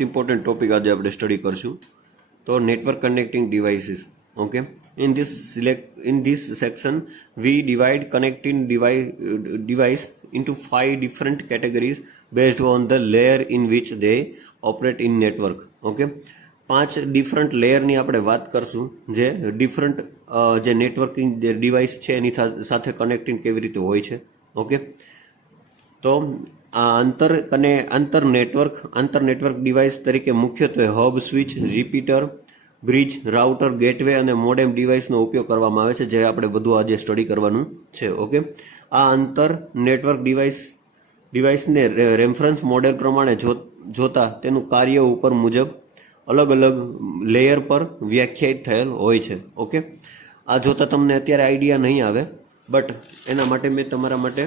Most important topic આજે આપણે study કરશું. તો network connecting devices. Okay, in this section we divide connecting device into 5 different categories based on the layer in which they operate in network. Okay, 5 different લેયરની આપણે વાત કરશું જે different જે નેટવર્કિંગ જે ડિવાઇસ છે એની સાથે કનેક્ટિંગ કેવી રીતે હોય છે. ઓકે, તો આ આંતર નેટવર્ક ડિવાઇસ તરીકે મુખ્યત્વે hub, switch, repeater, bridge, router, gateway અને મોડેમ ડિવાઇસનો ઉપયોગ કરવામાં આવે છે, જે આપણે બધું આજે સ્ટડી કરવાનું છે. ઓકે, આ આંતર નેટવર્ક ડિવાઇસને રેફરન્સ મોડેલ પ્રમાણે જોતા તેનું કાર્ય ઉપર મુજબ અલગ અલગ લેયર પર વ્યાખ્યાયિત થયેલ હોય છે. ઓકે, આ જોતા તમને અત્યારે આઈડિયા નહીં આવે, બટ એના માટે મેં તમારા માટે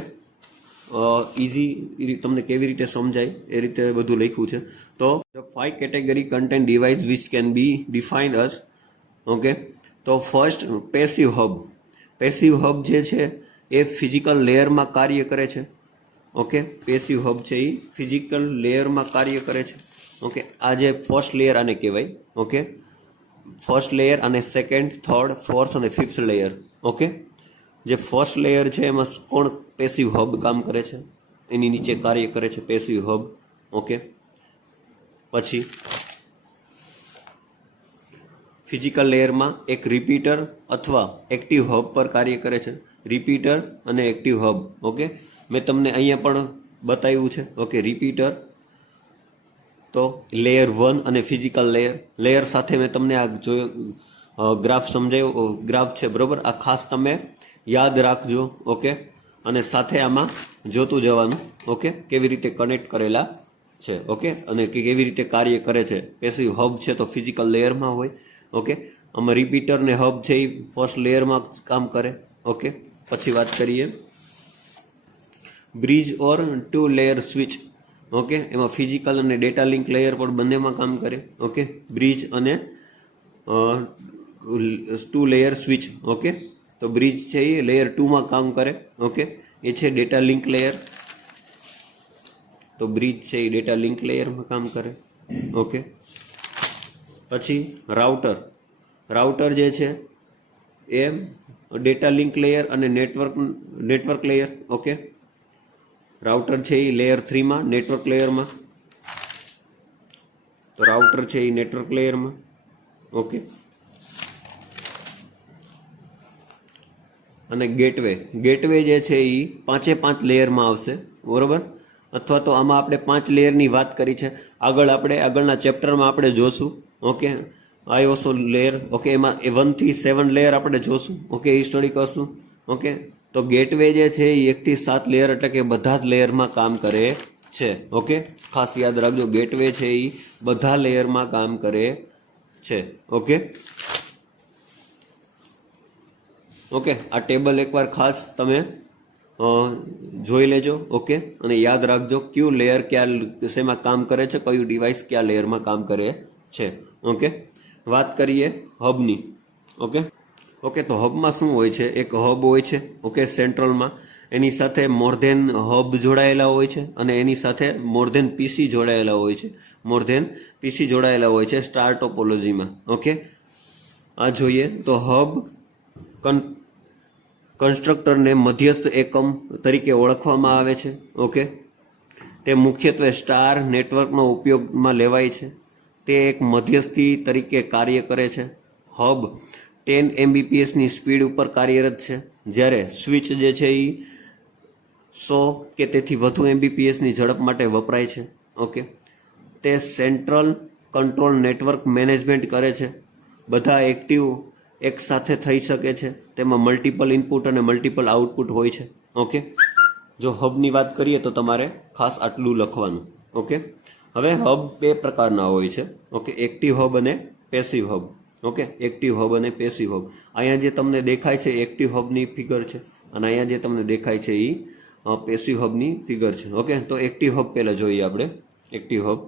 ઇઝી તમને કેવી રીતે સમજાય એ રીતે બધું લખ્યું છે. તો 5 category content device which can be defined as. Okay, તો first passive hub. Passive hub જે છે એ ફિઝિકલ લેયરમાં કાર્ય કરે છે. ઓકે, પેસિવ હબ છે એ ફિઝિકલ લેયરમાં કાર્ય કરે છે. ઓકે, આ જે ફર્સ્ટ લેયર આને કહેવાય. ઓકે, ફર્સ્ટ લેયર અને સેકન્ડ, થર્ડ, ફોર્થ અને ફિફ્થ લેયર. ઓકે, જે ફર્સ્ટ લેયર છે એમાં કોણ પેસિવ હબ કામ કરે છે, એની નીચે કાર્ય કરે છે પેસિવ હબ. ઓકે, પછી ફિઝિકલ લેયરમાં એક રિપીટર અથવા એક્ટિવ હબ પર કાર્ય કરે છે. રિપીટર અને એક્ટિવ હબ. ઓકે, મેં તમને અહીંયા પણ બતાવ્યું છે. ઓકે, રિપીટર તો લેયર 1 અને ફિઝિકલ લેયર સાથે મેં તમને આ જોયો ગ્રાફ સમજાયો, ગ્રાફ છે બરોબર. આ ખાસ તમે યાદ રાખજો. ઓકે, અને સાથે આમાં જોતું જવાનું. ઓકે, કેવી રીતે કનેક્ટ કરેલા છે. ઓકે, અને કેવી રીતે કાર્ય કરે છે. પેસિવ હબ છે તો ફિઝિકલ લેયરમાં હોય. ઓકે, આમાં રિપીટર ને હબ છે એ ફર્સ્ટ લેયરમાં કામ કરે. ઓકે, પછી વાત કરીએ બ્રિજ ઓર 2 લેયર સ્વિચ. ઓકે, એમાં ફિઝિકલ અને ડેટા લિંક લેયર પર બંનેમાં કામ કરે. ઓકે, બ્રિજ અને 2 લેયર સ્વિચ. ઓકે, તો બ્રિજ છે એ લેયર 2માં કામ કરે. ઓકે, એ છે ડેટા લિંક લેયર. તો બ્રિજ છે એ ડેટા લિંક લેયરમાં કામ કરે. ઓકે, પછી રાઉટર જે છે એ ડેટા લિંક લેયર અને નેટવર્ક લેયર. ઓકે, રાઉટર છે એ લેયર 3માં નેટવર્ક લેયરમાં. તો રાઉટર છે એ નેટવર્ક લેયરમાં. ઓકે, અને ગેટવે જે છે એ 5 લેયરમાં આવશે બરોબર. અથવા તો આમાં આપણે 5 લેયરની વાત કરી છે. આગળના ચેપ્ટરમાં આપણે જોશું. Okay, આઈઓસો layer. ઓકે, એમાં 1 થી 7 લેયર આપણે જોશું. ઓકે, એ સ્ટડી કરશું. ઓકે, તો ગેટવે જે છે એ 1 થી 7 લેયર એટલે કે બધા જ લેયરમાં કામ કરે છે. ઓકે, ખાસ યાદ રાખજો, ગેટવે છે એ બધા લેયરમાં કામ કરે છે. ઓકે, ઓકે, આ ટેબલ એકવાર ખાસ તમે જોઈ લેજો. ઓકે, અને યાદ રાખજો કયું લેયર ક્યાં શેમાં કામ કરે છે, કયું ડિવાઇસ કયા લેયરમાં કામ કરે છે. ઓકે, વાત કરીએ હબની. ઓકે, તો હબમાં શું હોય છે? એક હબ હોય છે. ઓકે, સેન્ટ્રલમાં એની સાથે મોર ધેન હબ જોડાયેલા હોય છે અને એની સાથે મોર ધેન પીસી જોડાયેલા હોય છે. સ્ટાર ટોપોલોજીમાં. ઓકે, આ જોઈએ તો હબ કન્સ્ટ્રક્ટરને મધ્યસ્થ એકમ તરીકે ઓળખવામાં આવે છે. ઓકે, તે મુખ્યત્વે સ્ટાર નેટવર્કનો ઉપયોગમાં લેવાય છે. તે એક મધ્યસ્થી તરીકે કાર્ય કરે છે. હબ 10 Mbpsની સ્પીડ ઉપર કાર્યરત છે, જ્યારે સ્વિચ જે છે એ 100 કે તેથી વધુ Mbpsની ઝડપ માટે વપરાય છે. ઓકે, તે સેન્ટ્રલ કંટ્રોલ નેટવર્ક મેનેજમેન્ટ કરે છે. બધા એક્ટિવ એક સાથે થઈ શકે છે. તેમાં મલ્ટિપલ ઇનપુટ અને મલ્ટિપલ આઉટપુટ હોય છે. ઓકે, જો હબની વાત કરીએ તો તમારે ખાસ આટલું લખવાનું. ઓકે, હવે હબ 2 પ્રકારના હોય છે. ઓકે, એક્ટિવ હબ અને passive hub. Okay, active hub અને પેસિવ હબ. અહીંયા જે તમને દેખાય છે એક્ટિવ હબની ફિગર છે અને અહીંયા જે તમને દેખાય છે એ પેસિવ હબની ફિગર છે. ઓકે, તો એક્ટિવ હબ પહેલાં જોઈએ આપણે. એક્ટિવ હબ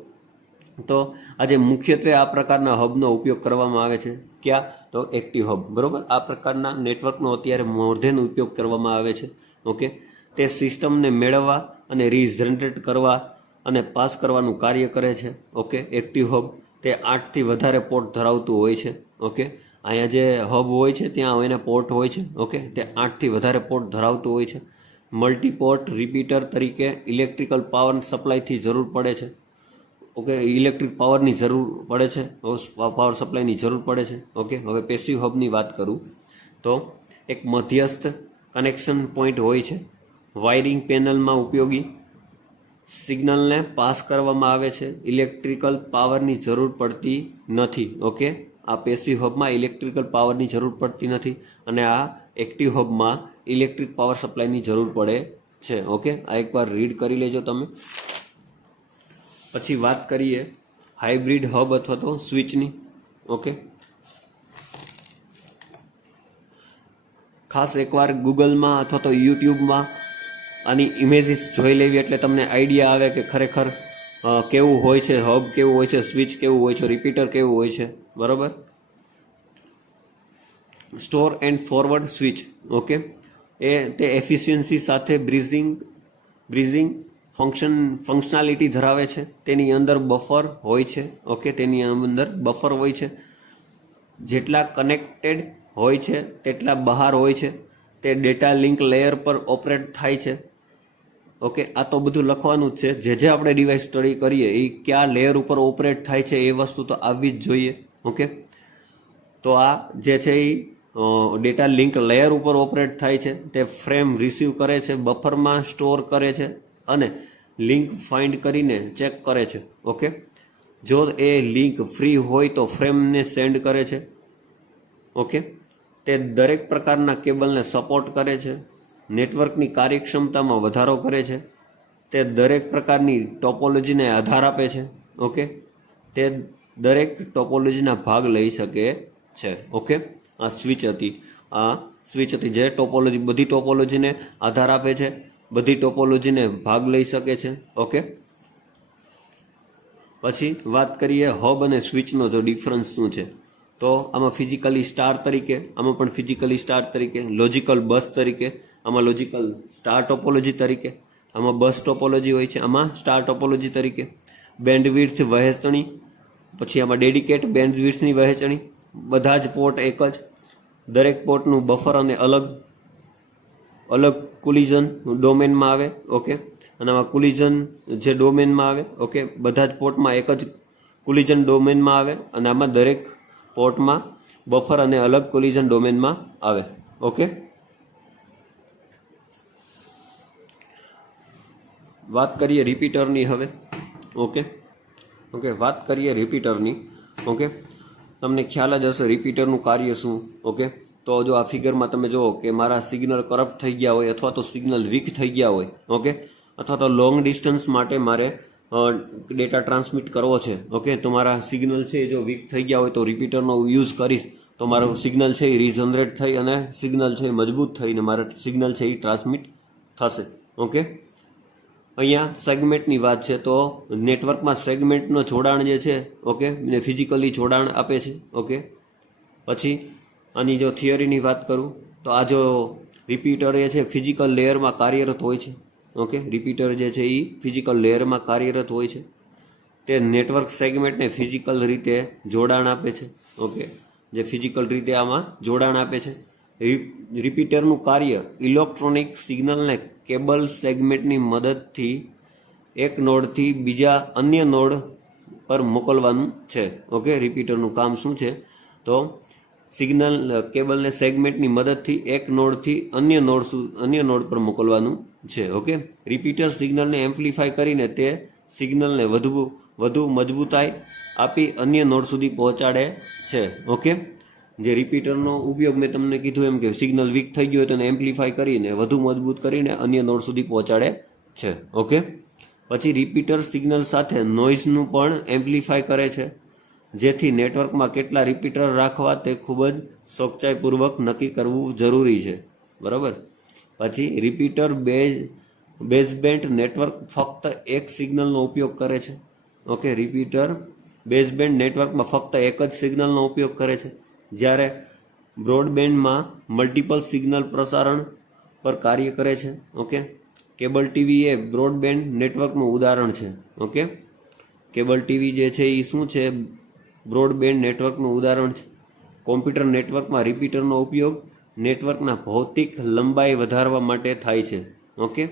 તો આજે મુખ્યત્વે આ પ્રકારના હબનો ઉપયોગ કરવામાં આવે છે. ક્યાં? તો એક્ટિવ હબ બરોબર. આ પ્રકારના નેટવર્કનો અત્યારે મોર ધેન ઉપયોગ કરવામાં આવે છે. ઓકે, તે સિસ્ટમને મેળવવા અને રીજનરેટ કરવા અને પાસ કરવાનું કાર્ય કરે છે. ઓકે, એક્ટિવ હબ તે 8થી વધારે પોર્ટ ધરાવતું હોય છે. ઓકે, અહીંયા જે હબ હોય છે ત્યાં એને પોર્ટ હોય છે. ઓકે, તે 8થી વધારે પોર્ટ ધરાવતું હોય છે. મલ્ટીપોર્ટ રિપીટર તરીકે ઇલેક્ટ્રિકલ પાવર સપ્લાયથી જરૂર પડે છે. ઓકે, ઇલેક્ટ્રિક પાવરની જરૂર પડે છે, પાવર સપ્લાયની જરૂર પડે છે. ઓકે, હવે પેસિવ હબની વાત કરું તો એક મધ્યસ્થ કનેક્શન પોઈન્ટ હોય છે. વાયરિંગ પેનલમાં ઉપયોગી સિગ્નલને પાસ કરવામાં આવે છે. ઇલેક્ટ્રિકલ પાવરની જરૂર પડતી નથી. ઓકે, આ પેસિવ હબમાં ઇલેક્ટ્રિકલ પાવરની જરૂર પડતી નથી અને આ એક્ટિવ હબમાં ઇલેક્ટ્રિક પાવર સપ્લાયની જરૂર પડે છે. ઓકે, આ એકવાર રીડ કરી લેજો તમે. પછી વાત કરીએ હાઇબ્રિડ હબ અથવા તો સ્વિચની. ઓકે, ખાસ એકવાર ગૂગલમાં અથવા તો યુટ્યુબમાં આની ઇમેજીસ જોઈ લેવી એટલે તમને આઈડિયા આવે કે ખરેખર કેવું હોય છે હબ, કેવું હોય છે સ્વિચ, કેવું હોય છે રિપીટર, કેવું હોય છે. બરાબર. Store and forward switch. Okay, તે એફિશિયન્સી સાથે બ્રીઝિંગ ફંક્શનાલિટી ધરાવે છે. તેની અંદર બફર હોય છે. ઓકે, તેની અંદર બફર હોય છે. જેટલા કનેક્ટેડ હોય છે તેટલા બહાર હોય છે. તે ડેટા લિંક લેયર પર ઓપરેટ થાય છે. ઓકે, આ તો બધું લખવાનું જ છે. જે આપણે ડિવાઇસ સ્ટડી કરીએ એ કયા લેયર ઉપર ઓપરેટ થાય છે એ વસ્તુ તો આવવી જ જોઈએ. ઓકે, તો આ જે છે એ ડેટા લિંક લેયર ઉપર ઓપરેટ થાય છે. તે ફ્રેમ રિસીવ કરે છે, બફરમાં સ્ટોર કરે છે અને લિંક ફાઇન્ડ કરીને ચેક કરે છે. ઓકે, જો એ લિંક ફ્રી હોય તો ફ્રેમને સેન્ડ કરે છે. ઓકે, તે દરેક પ્રકારના કેબલને સપોર્ટ કરે છે. નેટવર્કની કાર્યક્ષમતામાં વધારો કરે છે. તે દરેક પ્રકારની ટોપોલોજીને આધાર આપે છે. ઓકે, તે દરેક ટોપોલોજીના ભાગ લઈ શકે છે. ઓકે, આ સ્વિચ હતી જે ટોપોલોજી, બધી ટોપોલોજીને આધાર આપે છે, બધી ટોપોલોજીને ભાગ લઈ શકે છે. ઓકે, પછી વાત કરીએ હબ અને સ્વિચનો જો ડિફરન્સ શું છે તો આમાં ફિઝિકલી સ્ટાર તરીકે, આમાં પણ ફિઝિકલી સ્ટાર તરીકે, લોજિકલ બસ તરીકે, આમાં લોજિકલ સ્ટાર ટોપોલોજી તરીકે, આમાં બસ ટોપોલોજી હોય છે, આમાં સ્ટાર ટોપોલોજી તરીકે. બેન્ડવિડ્થ વહેંચણી, પછી આમાં ડેડિકેટ બેન્ડવિડ્થની વહેંચણી. બધા જ પોર્ટ એક જ, દરેક પોર્ટનું બફર અને અલગ કોલિઝન ડોમેનમાં આવે. ઓકે, અને આમાં કોલિઝન જે ડોમેનમાં આવે. ઓકે, બધા જ પોર્ટમાં એક જ કોલિઝન ડોમેનમાં આવે અને આમાં દરેક પોર્ટમાં બફર અને અલગ કોલિઝન ડોમેનમાં આવે. ઓકે, વાત કરીએ રિપીટરની હવે. ઓકે, વાત કરીએ રિપીટરની. ઓકે, તમને ખ્યાલ જ હશે રિપીટરનું કાર્ય શું. ઓકે, તો જો આ ફિગરમાં તમે જુઓ કે મારા સિગ્નલ કરપ્ટ થઈ ગયા હોય અથવા તો સિગ્નલ વીક થઈ ગયા હોય. ઓકે, અથવા તો લોંગ ડિસ્ટન્સ માટે મારે ડેટા ટ્રાન્સમિટ કરવો છે. ઓકે, તો મારા સિગ્નલ છે જો વીક થઈ ગયા હોય તો રિપીટરનો યુઝ કરીશ તો મારું સિગ્નલ છે એ રીજનરેટ થઈ અને સિગ્નલ છે મજબૂત થઈને મારા સિગ્નલ છે એ ટ્રાન્સમિટ થશે. ઓકે, અહીંયા સેગમેન્ટની વાત છે તો નેટવર્કમાં સેગમેન્ટનો જોડાણ જે છે. ઓકે, ને ફિઝિકલી જોડાણ આપે છે. ઓકે, પછી આની જો થિયરીની વાત કરું તો આ જો રિપીટર એ છે ફિઝિકલ લેયરમાં કાર્યરત હોય છે. ઓકે, રિપીટર જે છે એ ફિઝિકલ લેયરમાં કાર્યરત હોય છે. તે નેટવર્ક સેગમેન્ટને ફિઝિકલ રીતે જોડાણ આપે છે. ઓકે, જે ફિઝિકલ રીતે આમાં જોડાણ આપે છે. રિપીટરનું કાર્ય ઇલેક્ટ્રોનિક સિગ્નલને કેબલ સેગમેન્ટની મદદથી એક નોડથી બીજા અન્ય નોડ પર મોકલવાનું છે. ઓકે, રિપીટરનું કામ શું છે તો સિગ્નલ કેબલને સેગમેન્ટની મદદથી એક નોડથી અન્ય નોડ પર મોકલવાનું છે. ઓકે, રિપીટર સિગ્નલને એમ્પ્લીફાય કરીને તે સિગ્નલને વધુ મજબૂતાઈ આપી અન્ય નોડ સુધી પહોંચાડે છે. ઓકે, જે રિપીટરનો ઉપયોગ મેં તમને કીધું એમ કે સિગ્નલ વીક થઈ ગયું હોય તો એને એમ્પ્લીફાય કરીને વધુ મજબૂત કરીને અન્ય નોડ સુધી પહોંચાડે છે. ઓકે, પછી રિપીટર સિગ્નલ સાથે નોઇઝનું પણ એમ્પ્લીફાય કરે છે, જેથી નેટવર્કમાં કેટલા રિપીટર રાખવા તે ખૂબ જ ચોકસાઈપૂર્વક નક્કી કરવું જરૂરી છે. બરાબર. પછી રિપીટર બેઝબેન્ડ નેટવર્ક ફક્ત એક સિગ્નલનો ઉપયોગ કરે છે. ઓકે, રિપીટર બેઝબેન્ડ નેટવર્કમાં ફક્ત એક જ સિગ્નલનો ઉપયોગ કરે છે, જ્યારે બ્રોડબેન્ડમાં મલ્ટિપલ સિગ્નલ પ્રસારણ પર કાર્ય કરે છે. ઓકે, કેબલ ટીવી એ બ્રોડબેન્ડ નેટવર્કનું ઉદાહરણ છે. ઓકે, કેબલ ટીવી જે છે એ શું છે? બ્રોડબેન્ડ નેટવર્કનું ઉદાહરણ છે. કોમ્પ્યુટર નેટવર્કમાં રિપીટરનો ઉપયોગ નેટવર્કના ભૌતિક લંબાઈ વધારવા માટે થાય છે. ઓકે,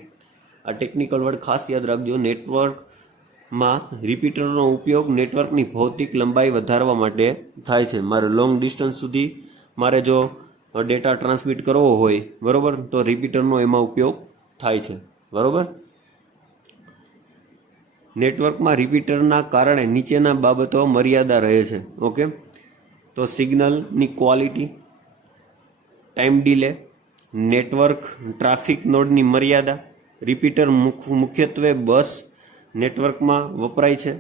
આ ટેકનિકલ વર્ડ ખાસ યાદ રાખજો. નેટવર્કમાં રિપીટરનો ઉપયોગ નેટવર્કની ભૌતિક લંબાઈ વધારવા માટે થાય છે. મારે લોંગ ડિસ્ટન્સ સુધી મારે જો ડેટા ટ્રાન્સમિટ કરવો હોય, બરોબર, તો રિપીટરનો એમાં ઉપયોગ થાય છે. બરોબર. નેટવર્કમાં રિપીટરના કારણે નીચેના બાબતો મર્યાદા રહે છે. ઓકે, તો સિગ્નલની quality, time delay, network traffic નોડની મર્યાદા. રિપીટર મુખ્યત્વે બસ નેટવર્કમાં વપરાય છે.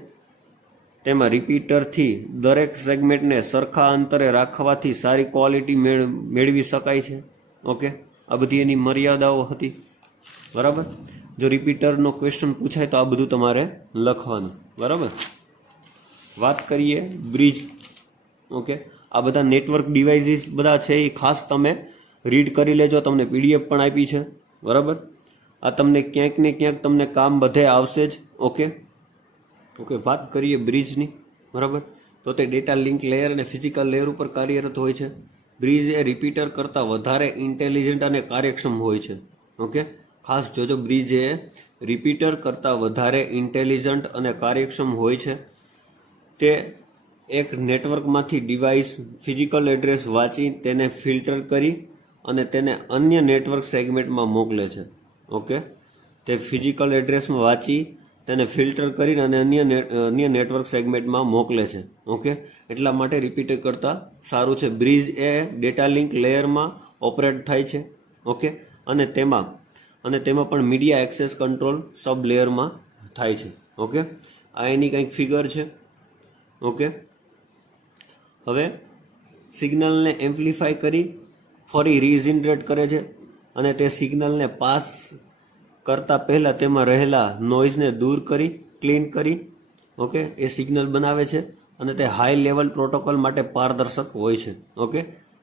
તેમાં રિપીટરથી દરેક સેગમેન્ટને સરખા અંતરે રાખવાથી સારી ક્વોલિટી મેળવી શકાય છે. ઓકે, આ બધી એની મર્યાદાઓ હતી. બરાબર. જો રિપીટરનો ક્વેશ્ચન પૂછાય તો આ બધું તમારે લખવાનું. બરાબર. વાત કરીએ બ્રિજ. ઓકે, આ બધા નેટવર્ક ડિવાઇસીસ બધા છે એ ખાસ તમે રીડ કરી લેજો. તમને પીડીએફ પણ આપી છે. બરાબર. આ તમને ક્યાંક ને ક્યાંક તમને કામ બધે આવશે જ. ઓકે, વાત કરીએ બ્રિજની. બરાબર. તો તે ડેટા લિંક લેયર અને ફિઝિકલ લેયર ઉપર કાર્યરત હોય છે. બ્રિજ એ રિપીટર કરતાં વધારે ઇન્ટેલિજન્ટ અને કાર્યક્ષમ હોય છે. ઓકે, ખાસ જોજો, બ્રિજ એ રિપીટર કરતાં વધારે ઇન્ટેલિજન્ટ અને કાર્યક્ષમ હોય છે. તે એક નેટવર્કમાંથી ડિવાઇસ ફિઝિકલ એડ્રેસ વાંચી તેને ફિલ્ટર કરી અને તેને અન્ય નેટવર્ક સેગમેન્ટમાં મોકલે છે. ઓકે, તે ફિઝિકલ એડ્રેસમાં વાંચી તેને ફિલ્ટર કરીને અને અન્ય નેટવર્ક સેગમેન્ટમાં મોકલે છે. ઓકે, એટલા માટે રિપીટર કરતાં સારું છે. બ્રિજ એ ડેટા લિંક લેયરમાં ઓપરેટ થાય છે. ઓકે, અને તેમાં પણ મીડિયા એક્સેસ કંટ્રોલ સબ લેયરમાં થાય છે. ઓકે, આ એની કંઈક ફિગર છે. ઓકે, હવે સિગ્નલને એમ્પ્લિફાય કરી ફરી રીજનરેટ કરે છે અને તે સિગ્નલને પાસ કરતાં પહેલાં તેમાં રહેલા નોઇઝને દૂર કરી, ક્લીન કરી, ઓકે, એ સિગ્નલ બનાવે છે અને તે હાઈ લેવલ પ્રોટોકોલ માટે પારદર્શક હોય છે. ઓકે,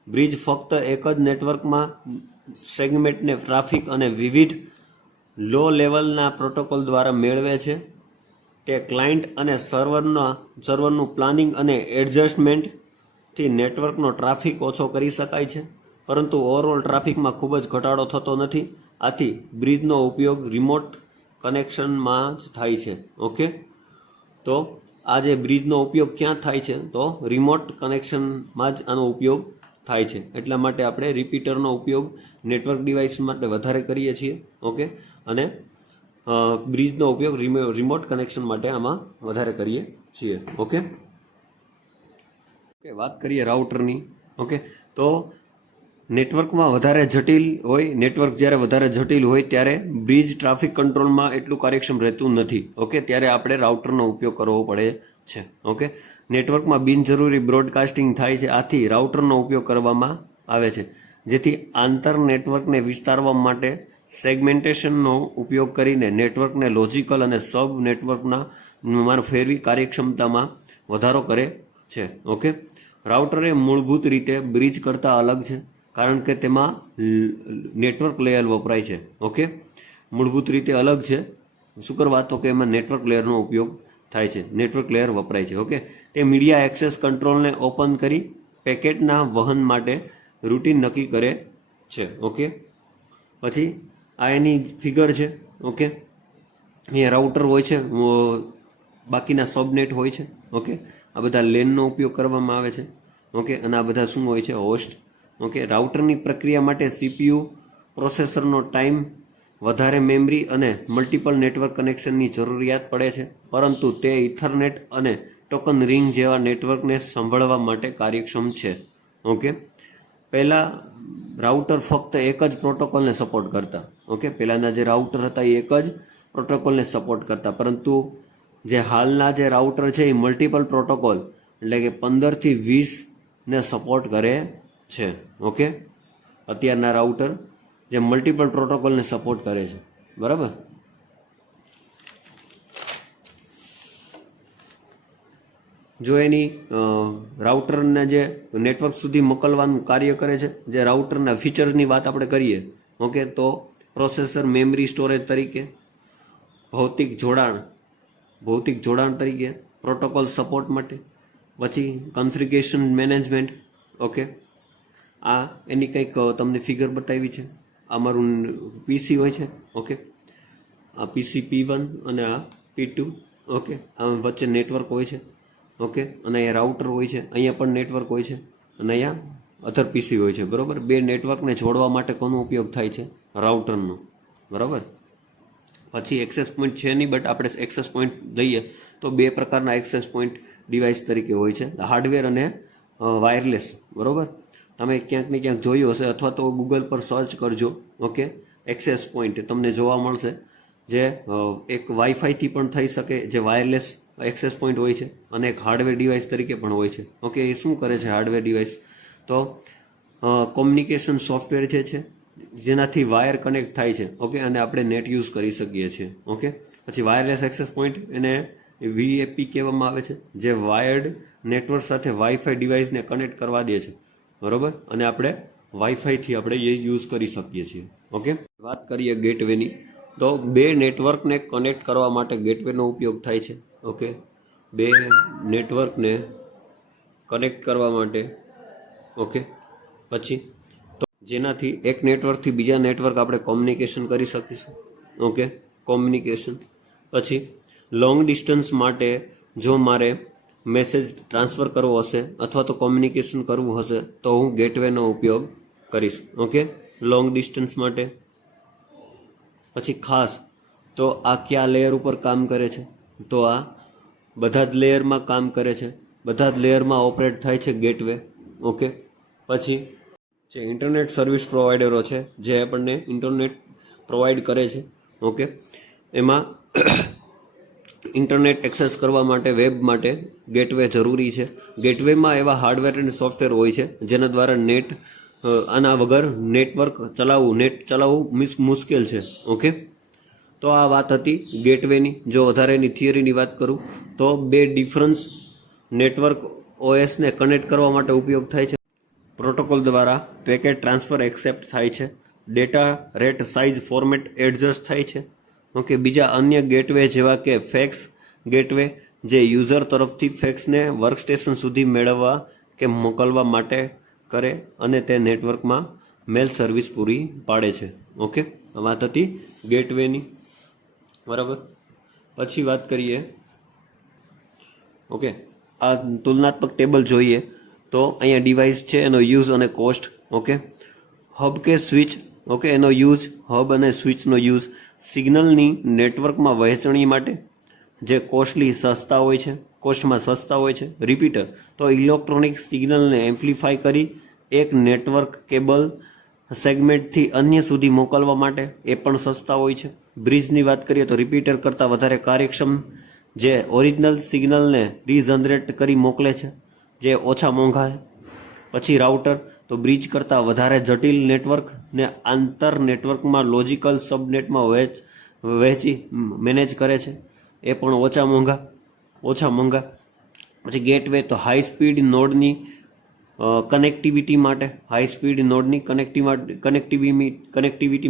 બ્રિજ ફક્ત એક જ નેટવર્કમાં સેગમેન્ટને ટ્રાફિક અને વિવિધ લો લેવલના પ્રોટોકોલ દ્વારા મેળવે છે. તે ક્લાયન્ટ અને સર્વરનું પ્લાનિંગ અને એડજસ્ટમેન્ટથી નેટવર્કનો ટ્રાફિક ઓછો કરી શકાય છે, પરંતુ ઓવરઓલ ટ્રાફિકમાં ખૂબ જ ઘટાડો થતો નથી. આથી બ્રિજનો ઉપયોગ રિમોટ કનેક્શનમાં જ થાય છે. ઓકે, તો આ જે બ્રિજનો ઉપયોગ ક્યાં થાય છે? તો રિમોટ કનેક્શનમાં જ આનો ઉપયોગ થાય છે. એટલા માટે આપણે રિપીટરનો ઉપયોગ નેટવર્ક ડિવાઇસ માટે વધારે કરીએ છીએ. ઓકે, અને બ્રિજનો ઉપયોગ રિમોટ કનેક્શન માટે આમાં વધારે કરીએ છીએ. ઓકે, વાત કરીએ રાઉટરની. ઓકે, તો નેટવર્કમાં વધારે જટિલ હોય, નેટવર્ક જ્યારે વધારે જટિલ હોય ત્યારે બ્રિજ ટ્રાફિક કંટ્રોલમાં એટલું કાર્યક્ષમ રહેતું નથી. ઓકે, ત્યારે આપણે રાઉટરનો ઉપયોગ કરવો પડે છે. ઓકે, નેટવર્કમાં બિનજરૂરી બ્રોડકાસ્ટિંગ થાય છે. આથી રાઉટરનો ઉપયોગ કરવામાં આવે છે, જેથી આંતર નેટવર્કને વિસ્તારવા માટે સેગમેન્ટેશનનો ઉપયોગ કરીને નેટવર્કને લોજિકલ અને સબ નેટવર્કના ફેરવી કાર્યક્ષમતામાં વધારો કરે છે. ઓકે, રાઉટર એ મૂળભૂત રીતે બ્રિજ કરતાં અલગ છે, કારણ કે તેમાં નેટવર્ક લેયર વપરાય છે. ઓકે, મૂળભૂત રીતે અલગ છે. શું કરવા? તો કે એમાં નેટવર્ક લેયરનો ઉપયોગ થાય છે, નેટવર્ક લેયર વપરાય છે. ઓકે, તે મીડિયા એક્સેસ કંટ્રોલને ઓપન કરી પેકેટના વહન માટે રૂટીન નક્કી કરે છે. ઓકે, પછી આ એની ફિગર છે. ઓકે, અહીંયા રાઉટર હોય છે, બાકીના સબનેટ હોય છે. ઓકે, આ બધા લેનનો ઉપયોગ કરવામાં આવે છે. ઓકે, અને આ બધા શું હોય છે? હોસ્ટ. ઓકે, રાઉટરની પ્રક્રિયા માટે સીપીયુ પ્રોસેસરનો ટાઈમ, વધારે મેમરી અને મલ્ટિપલ નેટવર્ક કનેક્શનની જરૂરિયાત પડે છે, પરંતુ તે ઇથરનેટ અને ટોકન રિંગ જેવા નેટવર્કને સંભાળવા માટે કાર્યક્ષમ છે. ઓકે, પહેલાં રાઉટર ફક્ત એક જ પ્રોટોકોલને સપોર્ટ કરતા. ઓકે, પહેલાંના જે રાઉટર હતા એ એક જ પ્રોટોકોલને સપોર્ટ કરતા, પરંતુ જે હાલના જે રાઉટર છે એ મલ્ટિપલ પ્રોટોકોલ એટલે કે 15થી 20ને સપોર્ટ કરે છે. ઓકે, અત્યારના રાઉટર જે મલ્ટિપલ પ્રોટોકોલને સપોર્ટ કરે છે. બરાબર. જો એની રાઉટરના જે નેટવર્ક સુધી મોકલવાનું કાર્ય કરે છે, જે રાઉટરના ફીચર્સની વાત આપણે કરીએ. ઓકે, તો પ્રોસેસર મેમરી સ્ટોરેજ તરીકે, ભૌતિક જોડાણ તરીકે, પ્રોટોકોલ સપોર્ટ માટે, પછી કન્ફિગરેશન મેનેજમેન્ટ. ઓકે, આ એની કંઈક તમને ફિગર બતાવી છે. આ મારું પીસી હોય છે. ઓકે, આ પીસી P1 અને આ P2. ઓકે, આ વચ્ચે નેટવર્ક હોય છે. ઓકે, અને અહીંયા રાઉટર હોય છે, અહીંયા પણ નેટવર્ક હોય છે, અને અહીંયા અધર પીસી હોય છે. બરાબર, બે નેટવર્કને જોડવા માટે કોનો ઉપયોગ થાય છે? રાઉટરનો. બરાબર. પછી એક્સેસ પોઈન્ટ છે નહીં, બટ આપણે એક્સેસ પોઈન્ટ દઈએ તો બે પ્રકારના એક્સેસ પોઈન્ટ ડિવાઇસ તરીકે હોય છે, હાર્ડવેર અને વાયરલેસ. બરાબર, તમે ક્યાંક ને ક્યાંક જોયું હશે, અથવા તો ગૂગલ પર સર્ચ કરજો. ઓકે, એક્સેસ પોઈન્ટ તમને જોવા મળશે, જે એક વાઈફાઈથી પણ થઈ શકે, જે વાયરલેસ એક્સેસ પોઈન્ટ હોય છે, અને એક હાર્ડવેર ડિવાઇસ તરીકે પણ હોય છે. ઓકે, એ શું કરે છે હાર્ડવેર ડિવાઇસ? તો કોમ્યુનિકેશન સોફ્ટવેર જે છે, જેનાથી વાયર કનેક્ટ થાય છે. ઓકે, અને આપણે નેટ યુઝ કરી શકીએ છીએ. ઓકે, પછી વાયરલેસ એક્સેસ પોઈન્ટ, એને વીએપી કહેવામાં આવે છે, જે વાયર્ડ નેટવર્ક સાથે વાઈફાઈ ડિવાઇસને કનેક્ટ કરવા દે છે. બરાબર, અને આપણે વાઈફાઈથી આપણે એ યુઝ કરી શકીએ છીએ. ઓકે, વાત કરીએ ગેટવેની, તો બે નેટવર્કને કનેક્ટ કરવા માટે ગેટવેનો ઉપયોગ થાય છે. ઓકે, બે નેટવર્કને કનેક્ટ કરવા માટે. ઓકે, પછી તો જેનાથી એક નેટવર્કથી બીજા નેટવર્ક આપણે કોમ્યુનિકેશન કરી શકીશું. Okay, communication. પછી લોંગ ડિસ્ટન્સ માટે જો મારે મેસેજ ટ્રાન્સફર કરવો હશે અથવા તો કોમ્યુનિકેશન કરવું હશે તો હું ગેટવેનો ઉપયોગ કરીશ. ઓકે, લોંગ ડિસ્ટન્સ માટે. પછી ખાસ તો આ કયા લેયર ઉપર કામ કરે છે? તો આ બધા જ લેયરમાં કામ કરે છે, બધા જ લેયરમાં ઓપરેટ થાય છે ગેટવે. ઓકે, પછી જે ઇન્ટરનેટ સર્વિસ પ્રોવાઈડરો છે, જે આપણને ઇન્ટરનેટ પ્રોવાઈડ કરે છે. ઓકે, એમાં ઇન્ટરનેટ એક્સેસ કરવા માટે, વેબ માટે ગેટવે જરૂરી છે. ગેટવેમાં એવા હાર્ડવેર અને સોફ્ટવેર હોય છે જેના દ્વારા આના વગર નેટ ચલાવવું મુશ્કેલ છે. ઓકે, તો આ વાત હતી ગેટવેની. જો વધારે એની થિયરીની વાત કરું તો બે ડિફરન્સ નેટવર્ક ઓએસને કનેક્ટ કરવા માટે ઉપયોગ થાય છે. પ્રોટોકોલ દ્વારા પેકેટ ટ્રાન્સફર એક્સેપ્ટ થાય છે, data rate size format adjust થાય છે. ઓકે, બીજા અન્ય ગેટવે જેવા કે ફેક્સ ગેટવે, જે યુઝર તરફથી ફેક્સને વર્કસ્ટેશન સુધી મેળવવા કે મોકલવા માટે કરે, અને તે નેટવર્કમાં મેલ સર્વિસ પૂરી પાડે છે. ઓકે, આ વાત હતી ગેટવેની. બરાબર, પછી વાત કરીએ. ઓકે, આ તુલનાત્મક ટેબલ જોઈએ તો અહીંયા ડિવાઇસ છે, એનો યુઝ અને કોસ્ટ. ઓકે, હબ કે સ્વિચ. ઓકે, એનો યુઝ, હબ અને સ્વિચનો યુઝ સિગ્નલની નેટવર્કમાં વહેંચણી માટે, જે કોસ્ટમાં સસ્તા હોય છે. રિપીટર, તો ઇલેક્ટ્રોનિક સિગ્નલને એમ્પ્લિફાય કરી એક નેટવર્ક કેબલ સેગમેન્ટથી અન્ય સુધી મોકલવા માટે, એ પણ સસ્તા હોય છે. બ્રિજની વાત કરીએ તો રિપીટર કરતાં વધારે કાર્યક્ષમ, જે ઓરિજિનલ સિગ્નલને રીજનરેટ કરી મોકલે છે, જે ઓછા મોંઘા છે. પછી રાઉટર, તો બ્રિજ કરતાં વધારે જટિલ નેટવર્કને આંતર નેટવર્કમાં લોજિકલ સબનેટમાં વહેંચી મેનેજ કરે છે, એ પણ ઓછા મોંઘા. પછી ગેટવે, તો હાઈ સ્પીડ નોડની કનેક્ટિવિટી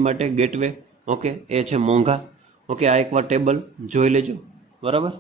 માટે ગેટવે. ઓકે, એ છે મોંઘા. ઓકે, આ એકવાર ટેબલ જોઈ લેજો. બરાબર.